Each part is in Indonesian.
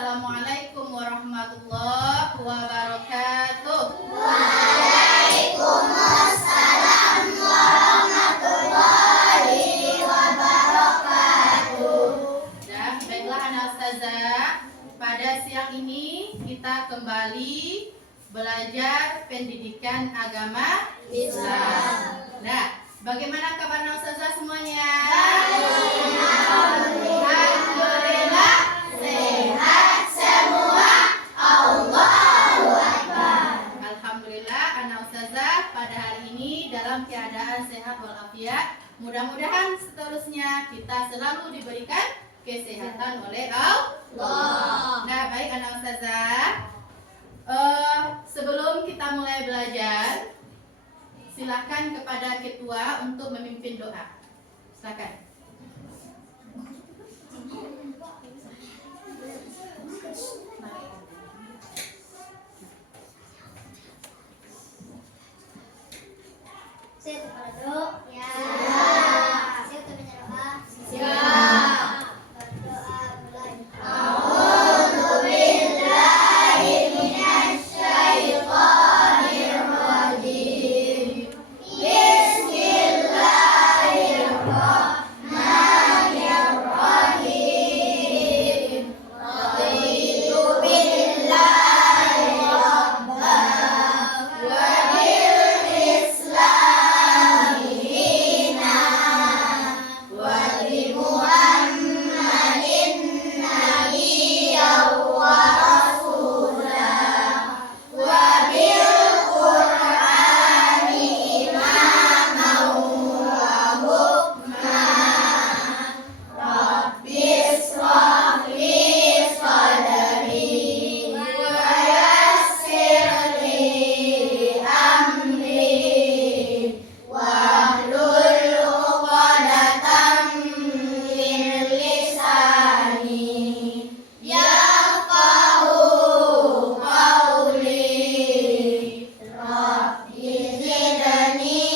Assalamualaikum warahmatullahi wabarakatuh. Waalaikumsalam warahmatullahi wabarakatuh. Dan baiklah anak ustazah, pada siang ini kita kembali belajar pendidikan agama Islam. Nah, bagaimana kabar anak ustazah semuanya? Alhamdulillah sehat semua. Allahu Akbar. Alhamdulillah anak ustazah pada hari ini dalam keadaan sehat walafiat. Mudah-mudahan seterusnya kita selalu diberikan kesehatan oleh Allah. Nah, baik anak ustazah, sebelum kita mulai belajar, silakan kepada ketua untuk memimpin doa. Silakan. Saya berdoa. Ya. Saya berdoa. Ya. Berdoa mulai. A'udzu billahi minasyaitonir rajim. Bismillahirrahmanirrahim. Raditu billahi rabban wa bil islami dinan wa bi Muhammadin nabiyyan wa rasulan wa bil Qur'ani imaman wa hukman. Rabbi ishrah li sadri wa yassir li amri wahlul 'uqdatam min lisani yafqahu qawli. Rabbi zidni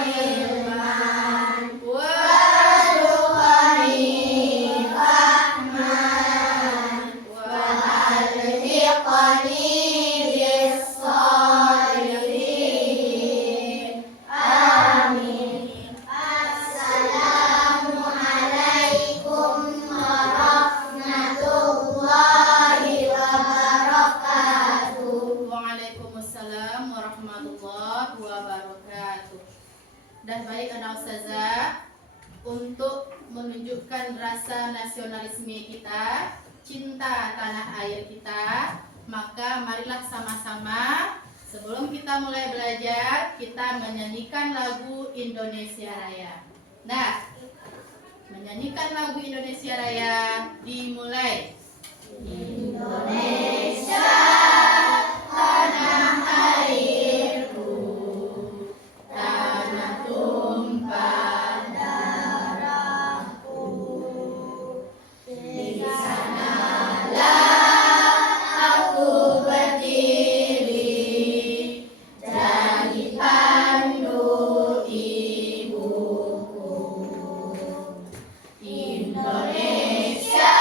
ilman warzuqni fahman wa alhiqni bis-shalihin. Amin. Assalamualaikum warahmatullahi wabarakatuh. Waalaikumsalam warahmatullahi wabarakatuh. Dan baik anak ustazah, untuk menunjukkan rasa nasionalisme kita, cinta tanah air kita, maka marilah sama-sama sebelum kita mulai belajar, kita menyanyikan lagu Indonesia Raya. Nah, menyanyikan lagu Indonesia Raya dimulai. Indonesia tanah airku, tanah tumpah darahku. Di sanalah aku berdiri dan dipandu ibuku. Indonesia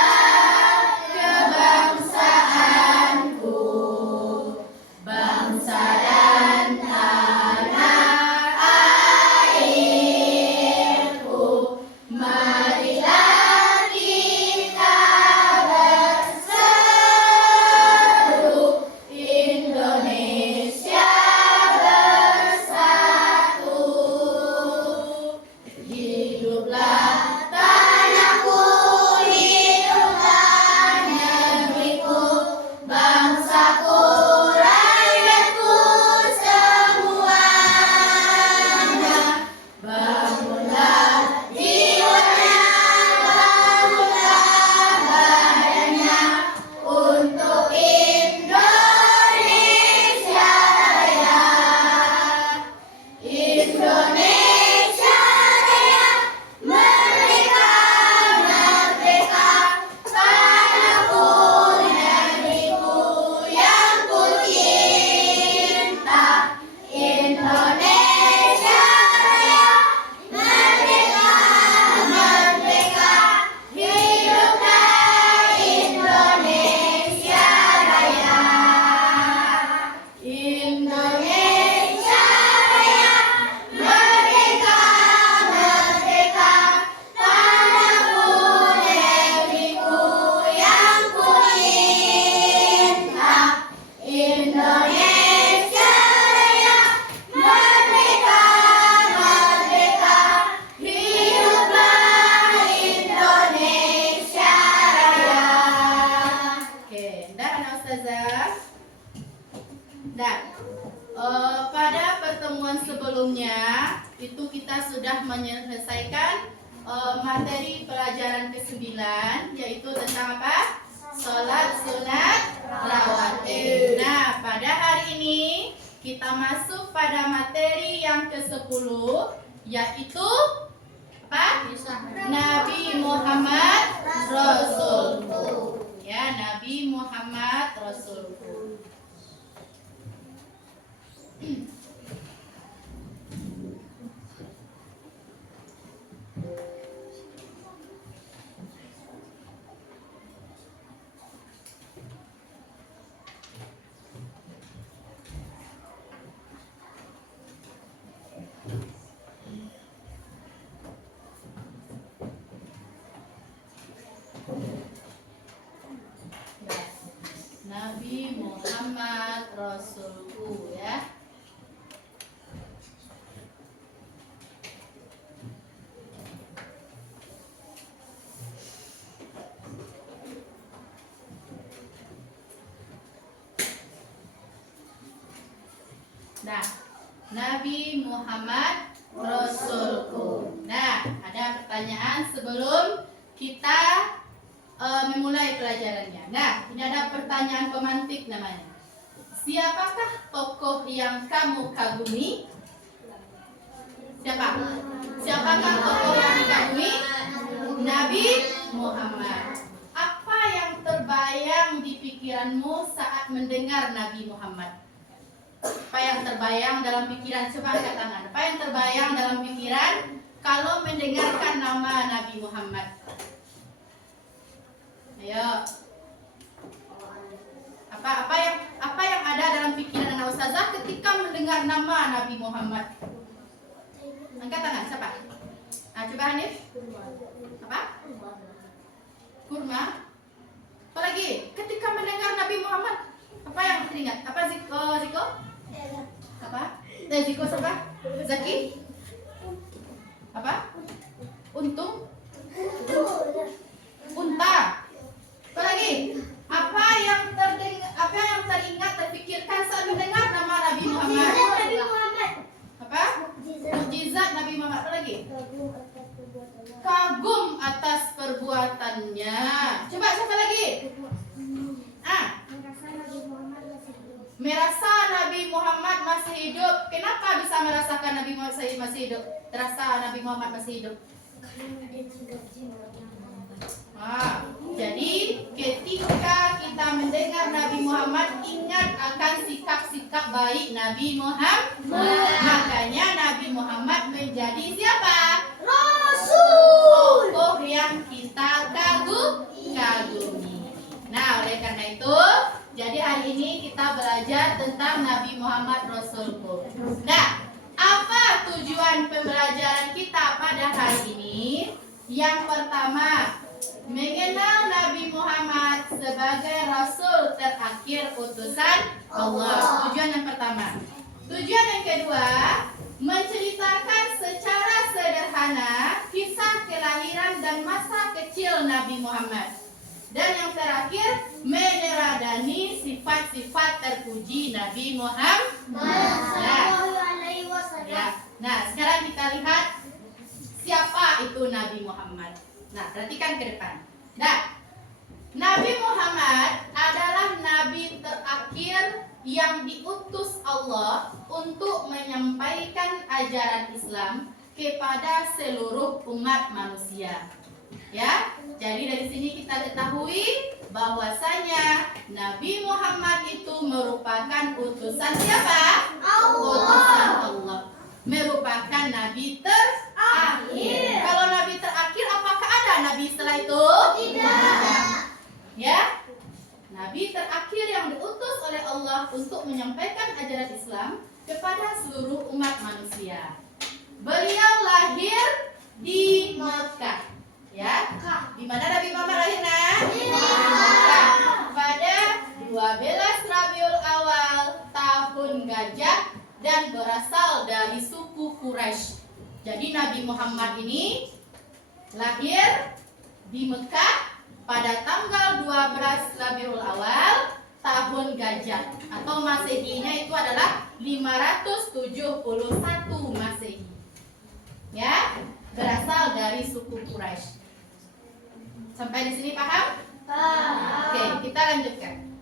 Nah, pada pertemuan sebelumnya itu kita sudah menyelesaikan materi pelajaran ke-9, yaitu tentang apa? Sholat sunat rawatib. Nah, pada hari ini kita masuk pada materi yang ke-10, yaitu apa? Nabi Muhammad Rasulku. Ya, Nabi Muhammad Rasulku. Nabi Muhammad Rasulku, ya. Nah, Nabi Muhammad Rasulku. Nah, ada pertanyaan sebelum kita memulai pelajarannya. Nah, ini ada pertanyaan pemantik namanya. Siapakah tokoh yang kamu kagumi? Siapa? Siapakah tokoh yang dikagumi? Nabi Muhammad. Apa yang terbayang di pikiranmu saat mendengar Nabi Muhammad? Apa yang terbayang dalam pikiran? Coba angkat tangan. Apa yang terbayang dalam pikiran kalau mendengarkan nama Nabi Muhammad? Ayo. Apa yang ada dalam pikiran anak ustazah ketika mendengar nama Nabi Muhammad? Angkat tangan, siapa? Nah, coba Hanif. Apa? Kurma. Apa lagi? Ketika mendengar Nabi Muhammad, apa yang teringat? Apa Ziko? Apa? Ziko siapa? Zaki? Apa? Untung? Unta. Apa lagi? Apa yang teringat, terpikirkan saat mendengar nama Nabi Muhammad? Apa? Mukjizat Nabi Muhammad. Apa lagi? Kagum atas perbuatannya. Coba siapa lagi? Merasa Nabi Muhammad masih hidup. Kenapa bisa merasakan Nabi Muhammad masih hidup? Terasa Nabi Muhammad masih hidup? Jadi ketika kita mendengar Nabi Muhammad, ingat akan sikap-sikap baik Nabi Muhammad. Makanya Nabi Muhammad menjadi siapa? Rasul. Tokoh yang kita kagumi. Nah, oleh karena itu, jadi hari ini kita belajar tentang Nabi Muhammad Rasulku. Nah, apa tujuan pembelajaran kita pada hari ini? Yang pertama, mengenal Nabi Muhammad sebagai Rasul terakhir utusan Allah. Tujuan yang pertama. Tujuan yang kedua, menceritakan secara sederhana kisah kelahiran dan masa kecil Nabi Muhammad. Dan yang terakhir, meneladani sifat-sifat terpuji Nabi Muhammad. Nah, sekarang kita lihat siapa itu Nabi Muhammad. Nah, perhatikan ke depan. Nah, Nabi Muhammad adalah nabi terakhir yang diutus Allah untuk menyampaikan ajaran Islam kepada seluruh umat manusia. Ya, jadi dari sini kita ketahui bahwasanya Nabi Muhammad itu merupakan utusan siapa? Utusan Allah. Merupakan nabi terakhir. Kalau nabi terakhir, apakah ada nabi setelah itu? Tidak. Ya, nabi terakhir yang diutus oleh Allah untuk menyampaikan ajaran Islam kepada seluruh umat manusia. Beliau lahir di Mekah. Ya, di mana Nabi Muhammad lahirnya? Di Mekah. Pada 12 Rabiul Awal tahun Gajah dan berasal dari suku Quraisy. Jadi Nabi Muhammad ini lahir di Mekah pada tanggal 12 Rabiul Awal tahun tahun gajah atau Masehinya itu adalah 571 Masehi. Ya, berasal dari suku Quraisy. Sampai di sini paham? Oke, kita lanjutkan.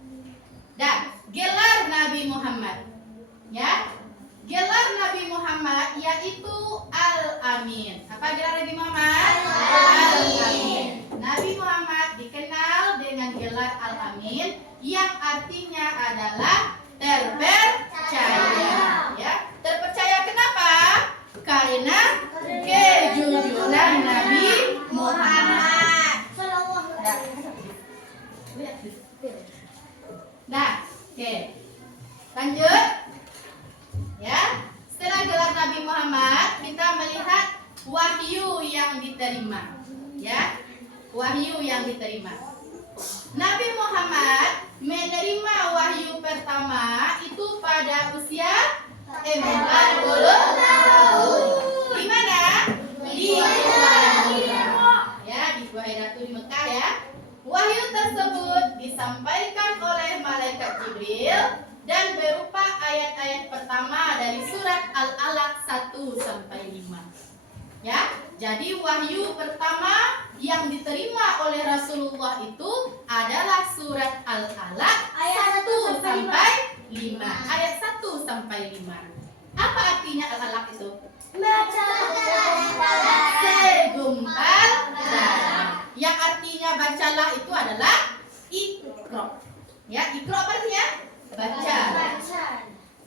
Dan gelar Nabi Muhammad, ya, gelar Nabi Muhammad yaitu Al-Amin. Apa gelar Nabi Muhammad? Al-Amin. Nabi Muhammad dikenal dengan gelar Al-Amin yang artinya adalah terpercaya. Ya, terpercaya kenapa? Karena kejujuran Nabi Muhammad. Nah, oke. Lanjut. Ya. Setelah gelar Nabi Muhammad, kita melihat wahyu yang diterima. Ya. Wahyu yang diterima. Nabi Muhammad menerima wahyu pertama itu pada usia 40 tahun. Di mana? Di Gua Hira. Ya, di Gua Hira itu di Mekah ya. Wahyu tersebut disampaikan oleh malaikat Jibril dan berupa ayat-ayat pertama dari surat Al-Alaq 1 sampai 5. Ya, jadi wahyu pertama yang diterima oleh Rasulullah itu adalah surat Al-Alaq ayat 1 sampai 5. Ayat 1 sampai 5. Apa artinya Al-Alaq itu? Segumpal darah. Yang artinya bacalah itu adalah Iqra. Ya, Iqra apa artinya? Baca.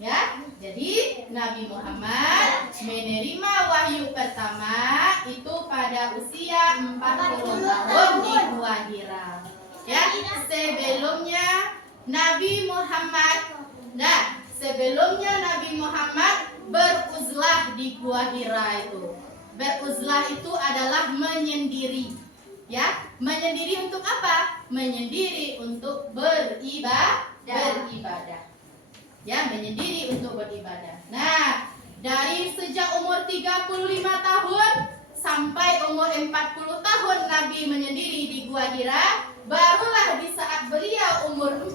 Ya, jadi Nabi Muhammad menerima wahyu pertama itu pada usia 40 tahun di Gua Hira. Ya, sebelumnya Nabi Muhammad beruzlah di Gua Hira itu. Beruzlah itu adalah menyendiri. Ya, menyendiri untuk apa? Menyendiri untuk beribadah. Ya, menyendiri untuk beribadah. Nah, dari sejak umur 35 tahun sampai umur 40 tahun Nabi menyendiri di Gua Hira, barulah di saat beliau umur 40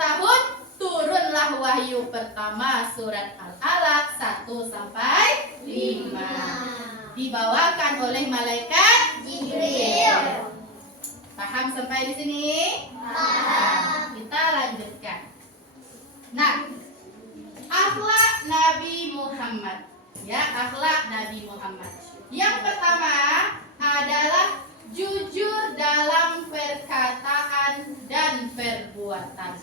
tahun turunlah wahyu pertama surat Al-Alaq 1 sampai 5. Dibawakan oleh malaikat Jibril. Paham sampai di sini? Paham. Kita lanjutkan. Nah, akhlak Nabi Muhammad. Ya, akhlak Nabi Muhammad. Yang pertama adalah jujur dalam perkataan dan perbuatan.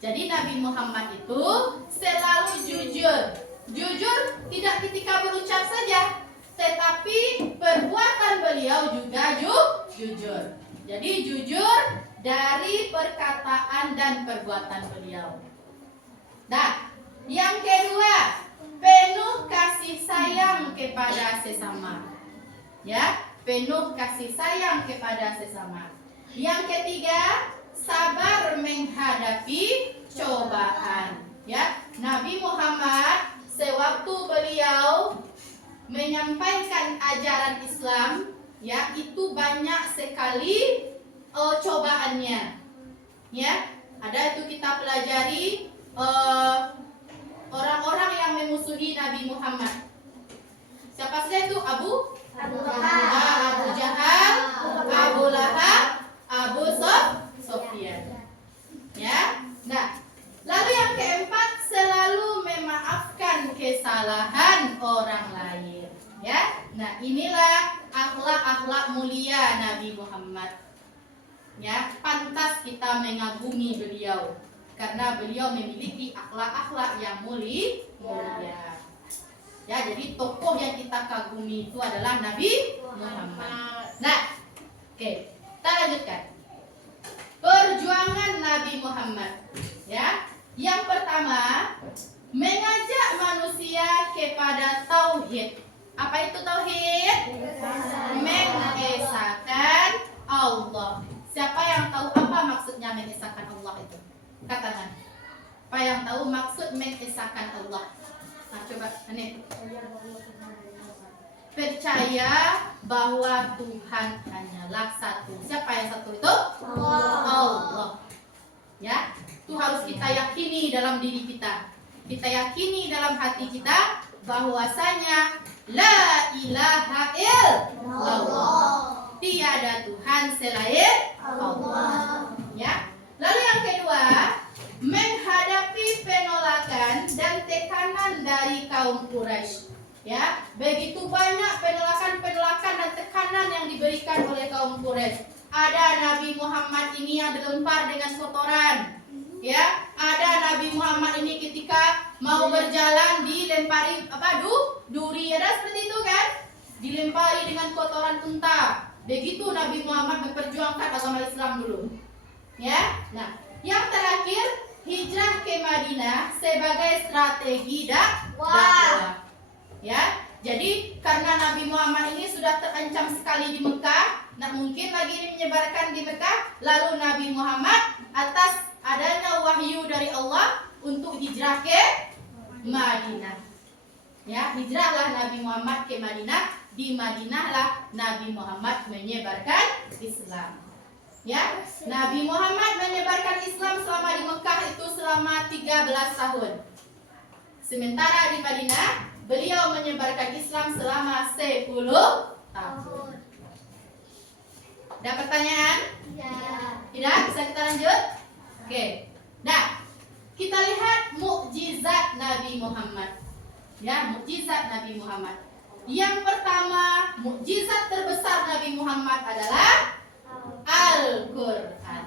Jadi Nabi Muhammad itu selalu jujur. Jujur tidak ketika berucap saja, tetapi perbuatan beliau juga jujur. Jadi jujur dari perkataan dan perbuatan beliau. Nah, yang kedua, penuh kasih sayang kepada sesama. Ya, penuh kasih sayang kepada sesama. Yang ketiga, sabar menghadapi cobaan. Ya, Nabi Muhammad sewaktu beliau menyampaikan ajaran Islam, ya, itu banyak sekali cobaannya. Ya, ada itu kita pelajari orang-orang yang memusuhi Nabi Muhammad. Siapa saja itu? Abu Jahal, Abu Lahab, Abu Sofyan. Ya. Nah, lalu yang keempat, selalu memaafkan kesalahan orang lain. Ya. Nah, inilah akhlak-akhlak mulia Nabi Muhammad. Ya, pantas kita mengagumi beliau karena beliau memiliki akhlak-akhlak yang mulia. Ya, jadi tokoh yang kita kagumi itu adalah Nabi Muhammad. Nah, oke, kita lanjutkan. Perjuangan Nabi Muhammad. Ya, yang pertama, mengajak manusia kepada tauhid. Apa itu tauhid? Mengesahkan Allah. Siapa yang tahu apa maksudnya mengesahkan Allah itu? Katakan. Apa yang tahu maksud mengesahkan Allah? Nah, coba ini. Percaya bahwa Tuhan hanyalah satu. Siapa yang satu itu? Allah. Ya, itu harus kita yakini dalam diri kita. Kita yakini dalam hati kita bahwasanya la ilaha illallah. Tiada Tuhan selain Allah. Ya. Lalu yang kedua, menghadapi penolakan dan tekanan dari kaum Quraisy. Ya, begitu banyak penolakan dan tekanan yang diberikan oleh kaum Quraisy. Ada Nabi Muhammad ini yang dilempar dengan kotoran. Ya, ada Nabi Muhammad ini ketika mau berjalan dilempari duri, ada seperti itu kan? Dilempari dengan kotoran unta. Begitu Nabi Muhammad memperjuangkan agama Islam dulu. Ya. Nah, yang terakhir, hijrah ke Madinah sebagai strategi dakwah. Ya. Jadi karena Nabi Muhammad ini sudah terancam sekali di Mekah, tak mungkin lagi menyebarkan di Mekah, lalu Nabi Muhammad atas adanya wahyu dari Allah untuk hijrah ke Madinah. Ya, hijrahlah Nabi Muhammad ke Madinah. Di Madinahlah Nabi Muhammad menyebarkan Islam. Ya, Nabi Muhammad menyebarkan Islam selama di Mekah itu selama 13 tahun. Sementara di Madinah beliau menyebarkan Islam selama 10 tahun. Ada pertanyaan? Ya. Tidak? Bisa kita lanjut? Oke. Nah, kita lihat mukjizat Nabi Muhammad. Ya, mukjizat Nabi Muhammad. Yang pertama, mukjizat terbesar Nabi Muhammad adalah Al-Quran.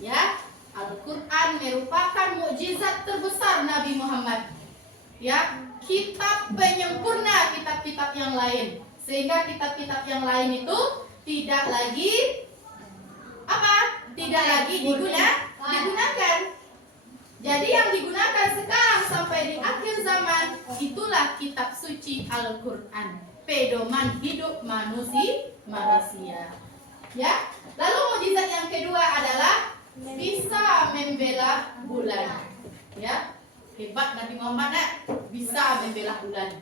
Ya, Al-Quran merupakan mukjizat terbesar Nabi Muhammad. Ya, kitab penyempurna kitab-kitab yang lain. Sehingga kitab-kitab yang lain itu tidak lagi Tidak lagi digunakan. Jadi yang digunakan sekarang sampai di akhir zaman itulah kitab suci Al-Quran, pedoman hidup manusia. Ya. Lalu mukjizat yang kedua adalah bisa membela bulan. Ya. Hebat Nabi Muhammad bisa membela bulan.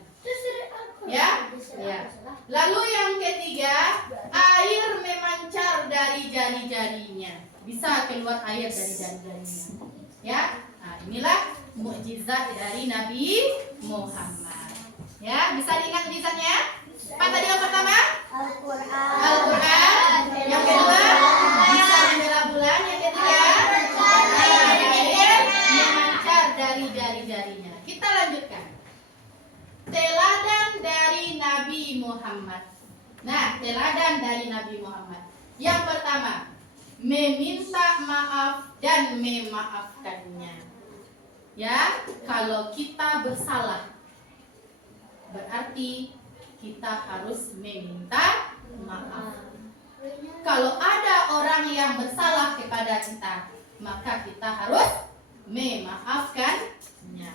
Ya. Ya. Lalu yang ketiga, air memancar dari jari-jarinya. Bisa keluar air dari jari-jarinya. Ya. Nah, inilah mukjizat dari Nabi Muhammad. Ya, bisa diingat mukjizatnya? Apa tadi yang pertama? Al-Quran. Yang kedua, bisa membela bulan. Yang ketiga, air memancar dari jari-jarinya. Kita lanjutkan. Teladan dari Nabi Muhammad. Nah, teladan dari Nabi Muhammad. Yang pertama, meminta maaf dan memaafkannya. Ya, kalau kita bersalah, berarti kita harus meminta maaf. Kalau ada orang yang bersalah kepada kita, maka kita harus memaafkannya.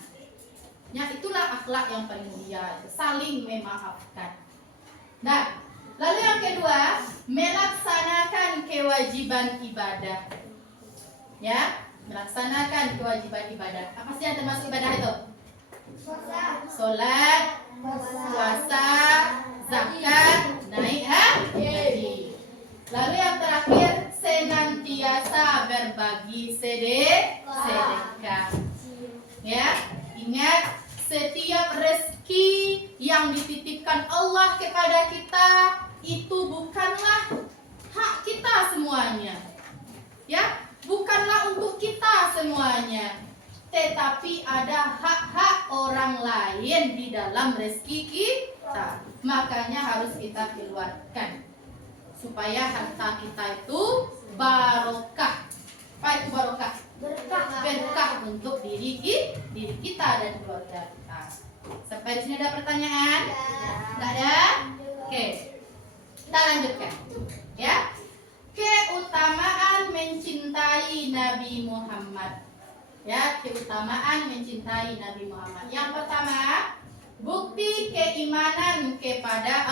Ya, itulah akhlak yang paling mulia, saling memaafkan. Nah, lalu yang kedua, melaksanakan kewajiban ibadah. Ya, melaksanakan kewajiban ibadah. Apa sih yang termasuk ibadah itu? Sholat, puasa, zakat, naik haji. Lalu yang terakhir, senantiasa berbagi sedekah. Ya, ingat, setiap rezeki yang dititipkan Allah kepada kita itu bukanlah hak kita semuanya. Ya, bukanlah untuk kita semuanya, tetapi ada hak-hak orang lain di dalam rezeki kita. Makanya harus kita keluarkan supaya harta kita itu barokah. Apa itu barokah? Berkah untuk diri kita dan keluarga kita. Sampai di sini ada pertanyaan? Tidak ada? Oke. Kita lanjutkan. Ya. Keutamaan mencintai Nabi Muhammad. Ya, keutamaan mencintai Nabi Muhammad. Yang pertama, bukti keimanan kepada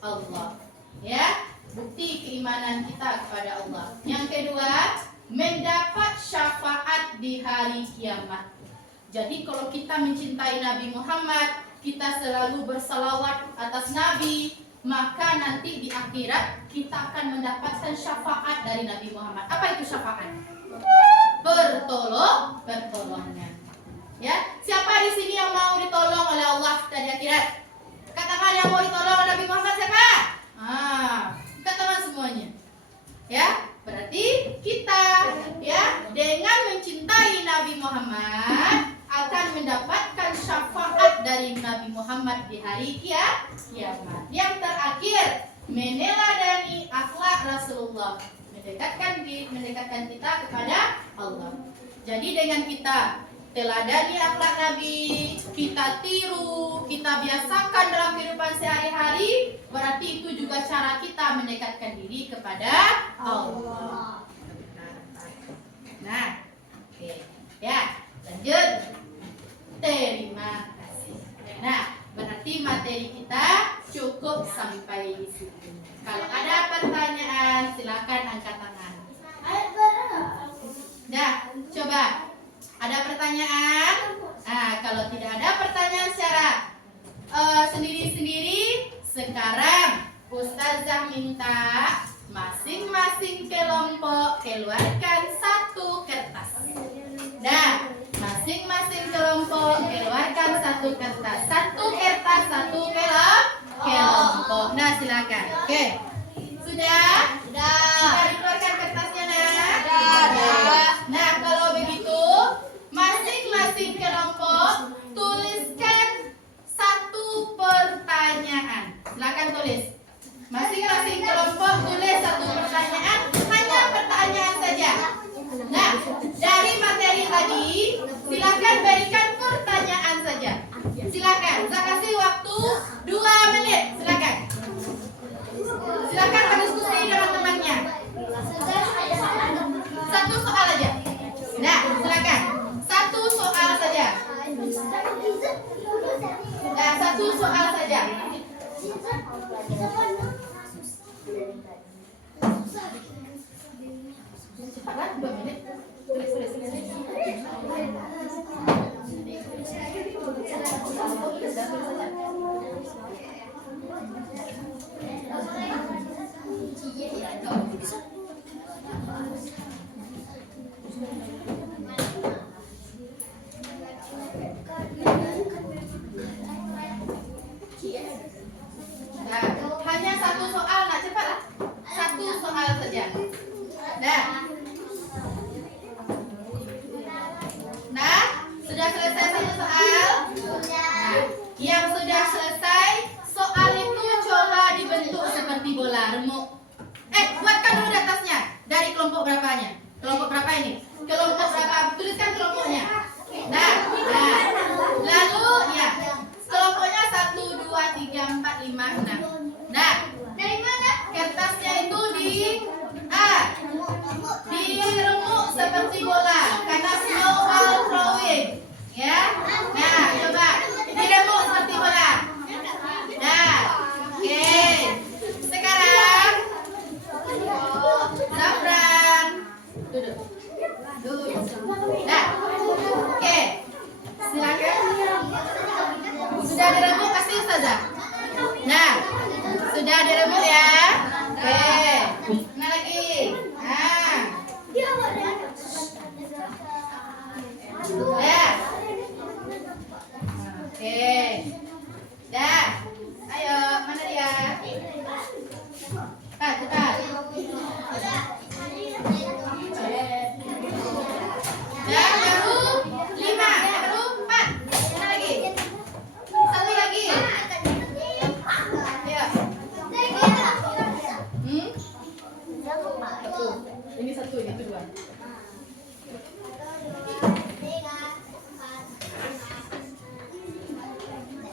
Allah. Ya, bukti keimanan kita kepada Allah. Yang kedua, mendapat syafaat di hari kiamat. Jadi kalau kita mencintai Nabi Muhammad, kita selalu bersalawat atas Nabi, maka nanti di akhirat kita akan mendapatkan syafaat dari Nabi Muhammad. Apa itu syafaat? Pertolongan Muhammad akan mendapatkan syafaat dari Nabi Muhammad di hari kiamat. Yang terakhir, meneladani akhlak Rasulullah, mendekatkan kita kepada Allah. Jadi dengan kita teladani akhlak Nabi, kita tiru, kita biasakan dalam kehidupan sehari-hari, berarti itu juga cara kita mendekatkan diri kepada Allah. Nah, oke. Ya, lanjut. Terima kasih. Nah, berarti materi kita cukup sampai di situ. Kalau ada pertanyaan, silakan angkat tangan. Nah, coba. Ada pertanyaan? Nah, kalau tidak ada pertanyaan secara sendiri-sendiri, sekarang Ustazah minta masing-masing kelompok keluarkan satu kertas. Nah, masing-masing kelompok keluarkan satu kertas. Satu kertas, satu kelompok. Nah, silakan. Oke. Sudah? Sudah dikeluarkan kertasnya, nah? Sudah. Nah, kalau begitu, masing-masing kelompok tuliskan satu pertanyaan. Silakan tulis. Masing-masing kelompok tulis satu pertanyaan, hanya pertanyaan saja. Nah, dari materi tadi, silakan berikan pertanyaan saja. Silakan, saya kasih waktu 2 menit. Silakan. Silakan berdiskusi dengan temannya. Satu soal aja. Nah, silakan. Satu soal saja. Nah, satu soal saja. Cepatlah, 2 menit. Tulis. Nah, hanya satu soal, nak cepatlah. Satu soal saja. Nah, sudah selesai satu soal. Nah, yang sudah selesai soal itu coba dibentuk seperti bola remuk. Buatkan dulu di atasnya. Dari kelompok berapanya? Kelompok berapa ini? Kelompok berapa? Tuliskan kelompoknya. Nah, lalu ya, kelompoknya 1, 2, 3, 4, 5, 6. Nah, dari mana? Kertasnya itu diremuk seperti bola karena snow ball throwing, ya. Nah, coba diremuk seperti bola. Nah, oke. Sekarang Zafran duduk. Nah, oke. Silakan. Sudah diremuk kasih Ustazah. Nah, sudah diremuk ya. Oke. Mana lagi? Nah. Ya. Oke. Dah. Ayo, mana dia? Cepat. Dah, baru 5, baru 4. Mana lagi? Satu lagi. Ayo. Ini satu, ini kedua.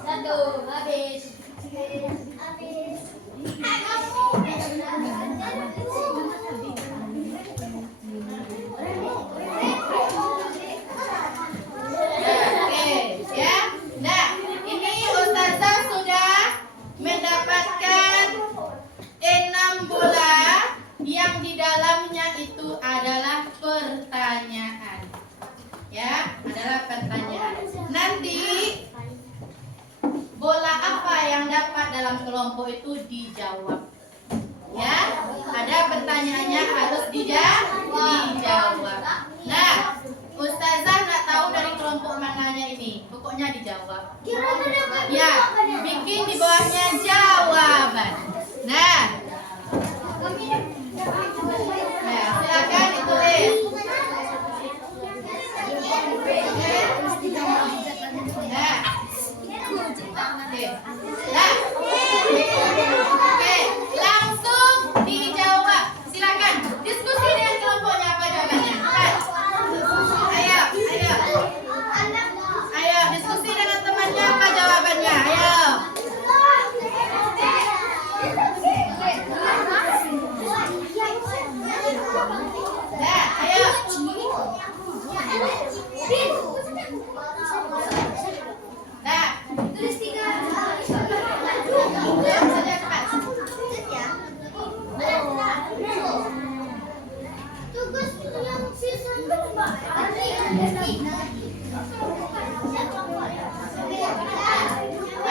Satu, habis. Oke, ya. Nah, ini Ustazah sudah mendapatkan 6 bola yang di dalamnya itu adalah pertanyaan. Ya, adalah pertanyaan. Nanti bola apa yang dapat dalam kelompok itu dijawab. Ya, ada pertanyaannya harus dijawab. Nah, Ustazah nggak tahu dari kelompok mananya ini. Pokoknya dijawab. Ya, bikin di bawahnya jawaban. Nah, silakan ditulis.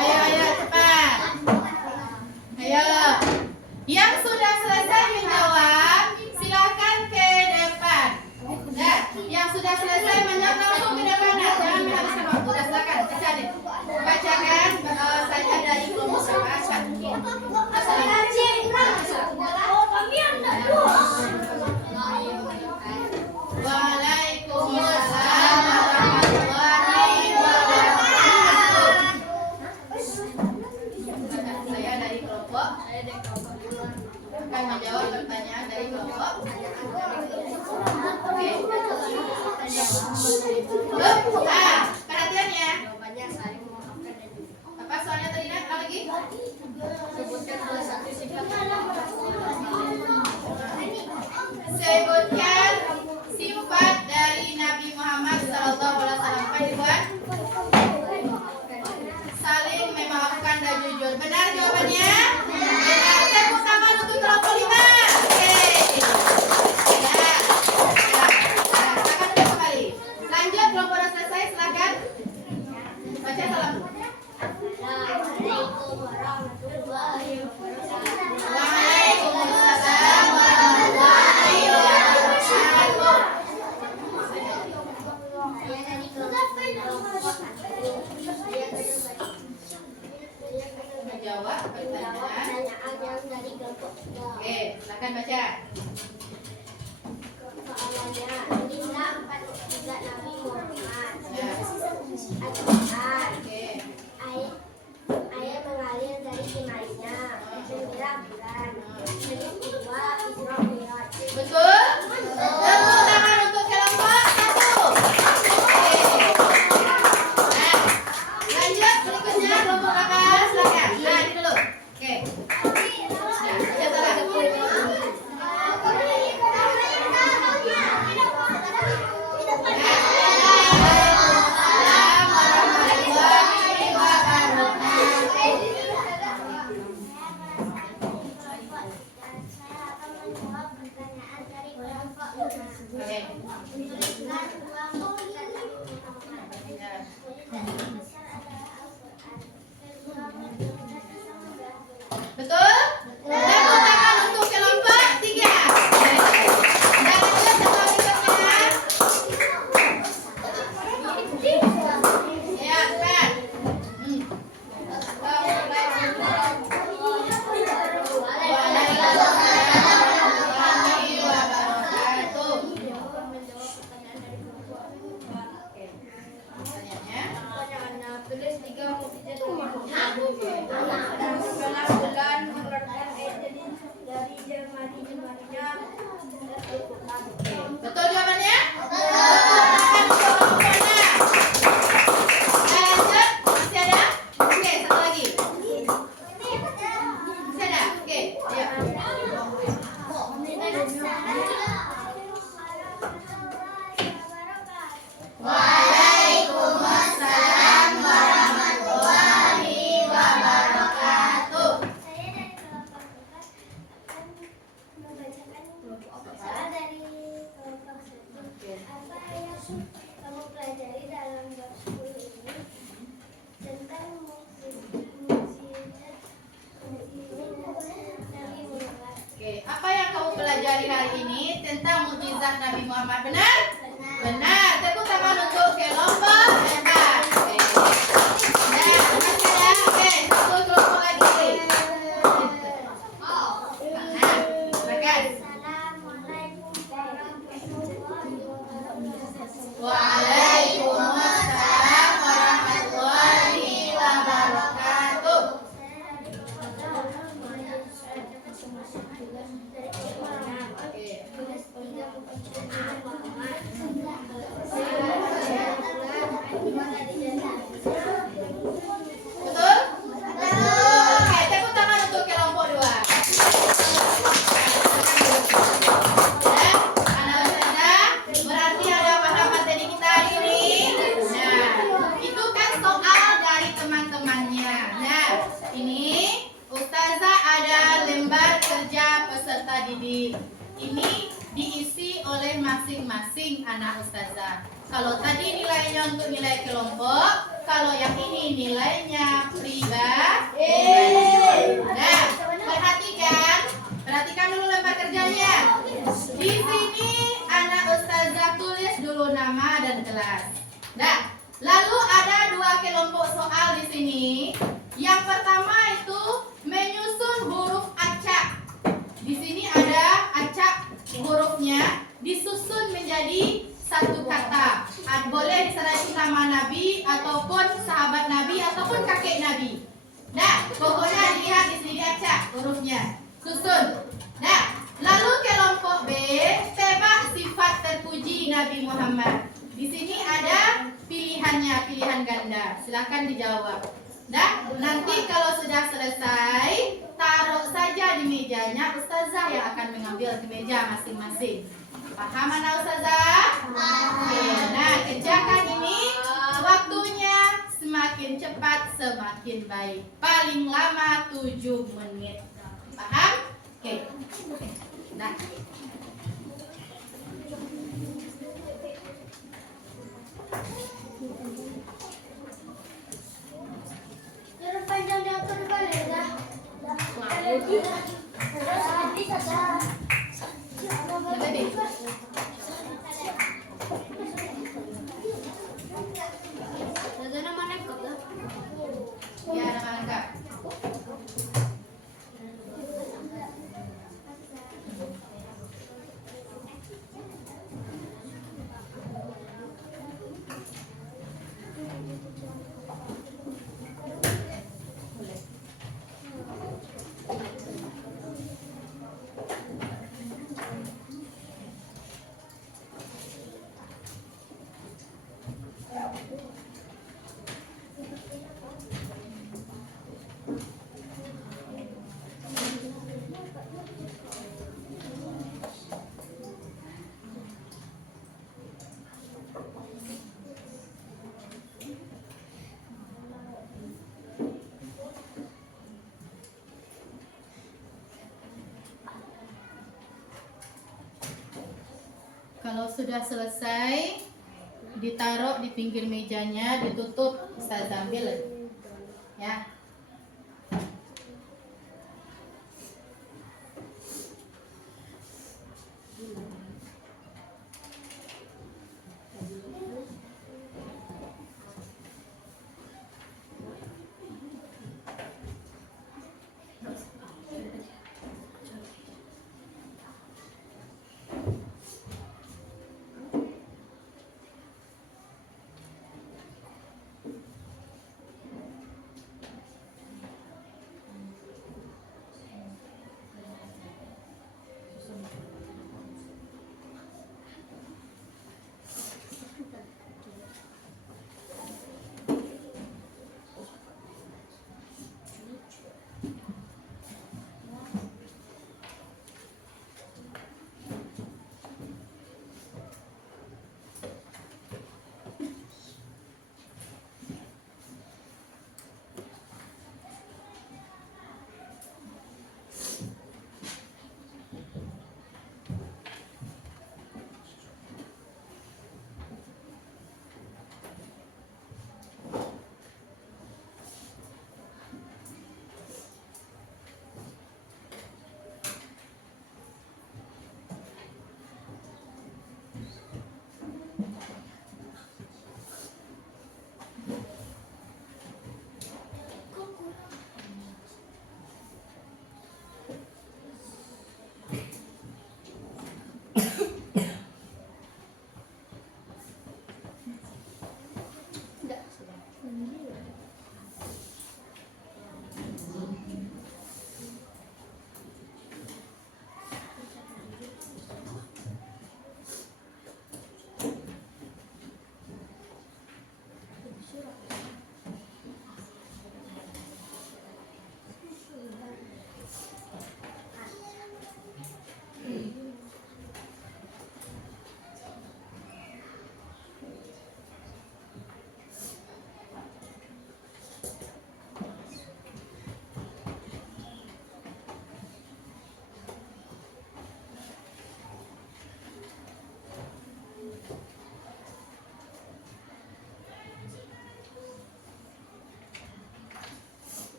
Ayo cepat. Ayo. Yang sudah selesai menjawab, silakan ke depan. Nah, yang sudah selesai menjawab langsung ke depan. Nah, jangan menghabiskan waktu. Sudah silakan baca deh. Bacakan saja dari kelompok baca. Waalaikumsalam warahmatullahi wabarakatuh. Saya dari kelompok akan menjawab pertanyaan dari kelompok. Oke. Perhatian ya. Apa soalnya tadi Nak? Lagi? Sebutkan salah satu sifat Sebutkan sifat dari Nabi Muhammad SAW. Pak saling memaafkan dan jujur. Benar jawabannya? Benar. Tepuk tangan untuk kelompok 5. Oke. Ya. Silakan kembali. Lanjut, kelompok sudah selesai. Silakan baca salam. Assalamualaikum warahmatullahi wabarakatuh. Waalaikumsalam warahmatullahi wabarakatuh. Saya dari kelompok Menjawab pertanyaan. pertanyaan yang dari kelompok Oke, silakan baca. soalannya Lina 43 Nabi Muhammad. Ya. Al-Quran. Oke. Air mengalir dari himarinya. Gembira bulan. Yang kedua Isra Mi'raj. Betul? Tepuk tangan untuk kelompok 1. Oke. Nah, lanjut berikutnya kelompok kakak. Silakan. Nah, ini dulu. Oke. Nah, baca salam. Waalaikumsalam warahmatullahi wabarakatuh. Oke. Betul? Tepuk tangan untuk kelompok 3. Dan lanjut kelompok berikutnya. Ya, cepat. Waalaikumsalam warahmatullahi wabarakatuh. Oke. Pertanyaannya. Tulis 3 mukjizat setelah bulan mengeluarkan air dari jemari-jemarinya. Betul jawabannya? Silakan untuk kelompoknya. Lanjut. Masih ada? Oke, satu lagi. Masih ada? Oke, ayo. Waalaikumsalam warahmatullahi wabarakatuh. Saya dari kelompok 4 akan membacakan soal dari kelompok 1. Apa yang kamu pelajari dalam bab 10 ini tentang mukjizat Nabi Muhammad? Oke, apa yang kamu pelajari hari ini tentang mukjizat Nabi Muhammad? Benar? Benar. Tepuk tangan untuk kelompok 4. Oke. Nah, masih ada? Oke, satu kelompok lagi. Nah, silakan. Assalamualaikum warahmatullahi wabarakatuh. Waalaikumsalam warahmatullahi wabarakatuh. Oke. masing-masing anak ustazah. Kalau tadi nilainya untuk nilai kelompok, kalau yang ini nilainya pribadi. Nah, perhatikan dulu lembar kerjanya. Di sini anak ustazah tulis dulu nama dan kelas. Nah, lalu ada dua kelompok soal di sini. Yang pertama itu menyusun huruf acak. Di sini ada acak hurufnya disusun menjadi satu kata. Boleh disertai nama Nabi ataupun sahabat Nabi ataupun kakek Nabi. Nah, pokoknya lihat di sini acak hurufnya. Susun. Nah, lalu kelompok B tebak sifat terpuji Nabi Muhammad. Di sini ada pilihannya, pilihan ganda. Silakan dijawab. Nah, nanti kalau sudah selesai, taruh saja di mejanya. Ustazah yang akan mengambil ke meja masing-masing. Paham anak ustazah? Oke, nah kerjakan ini. Waktunya semakin cepat semakin baik. Paling lama 7 menit. Paham? Oke. Nah. Jangan panjang diatur balik dah. Ya, nama lengkap. Kalau sudah selesai, ditaruh di pinggir mejanya, ditutup. Ustazah ambil ya.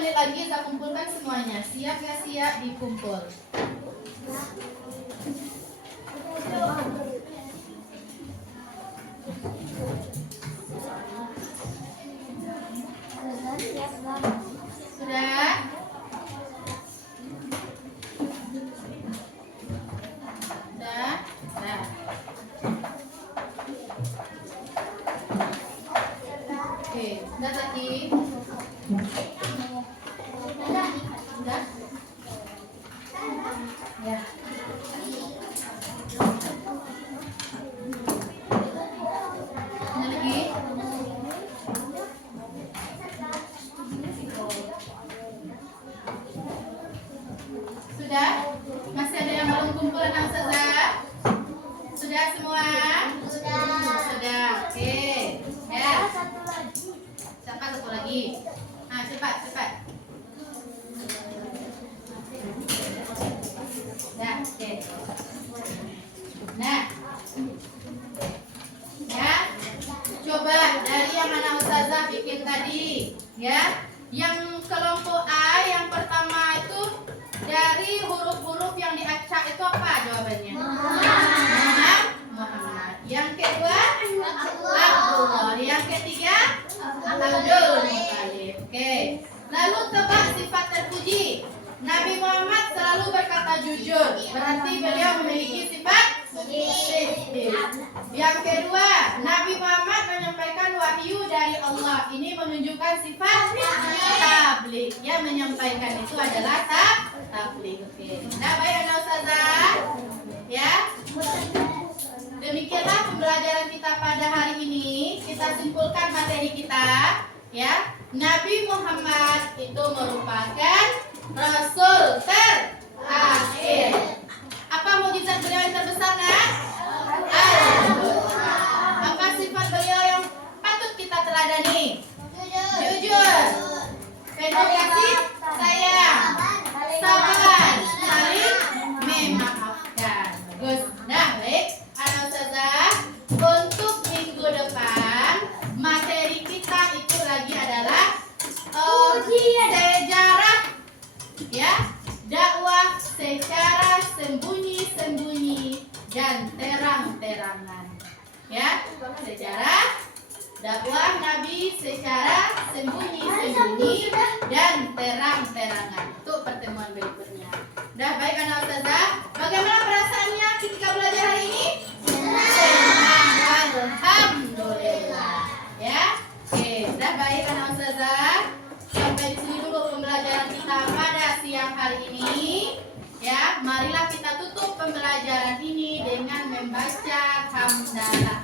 menit lagi saya kumpulkan semuanya. Siap nggak siap dikumpul? Sudah? Sudah? Sudah. Oke, sudah tadi? Sudah? Ya. Ada lagi? Sudah? Masih ada yang belum kumpul anak ustazah? Sudah semua? Sudah. Oke. Ya. Siapa satu lagi? Nah, cepat, cepat. Ya, oke. Nah. Ya. Coba dari yang anak ustazah bikin tadi, ya. Yang kelompok A yang pertama itu dari huruf-huruf yang diacak itu apa jawabannya? Muhammad. Yang kedua Abdullah. Yang ketiga Abdul Muthalib. Oke. Lalu tebak sifat terpuji. Nabi Muhammad selalu berkata jujur. Berarti beliau memiliki sifat siddiq. Yang kedua, Nabi Muhammad menyampaikan wahyu dari Allah. Ini menunjukkan sifat tabligh. Yang menyampaikan itu adalah tabligh. Oke. Nah, baik anak ustazah. Ya. Demikianlah pembelajaran kita pada hari ini. Kita simpulkan materi kita, ya. Nabi Muhammad itu merupakan rasul terakhir. Apa mukjizat beliau yang terbesar, Nak? Apa sifat beliau yang patut kita teladani? Jujur, penuh kasih sayang, sabar, saling memaafkan. Bagus. Nah, baik. Anak ustazah, untuk minggu depan materi kita itu lagi adalah sejarah, ya, dakwah secara sembunyi-sembunyi dan terang-terangan, ya, sejarah dakwah Nabi secara sembunyi-sembunyi dan terang-terangan. Untuk pertemuan berikutnya. Dah baik anak ustazah, bagaimana perasaannya ketika belajar hari ini? Senang, alhamdulillah. Ya, oke, dah baik anak ustazah. Sampai di sini dulu pembelajaran kita pada siang hari ini. Ya, marilah kita tutup pembelajaran ini dengan membaca hamdalah.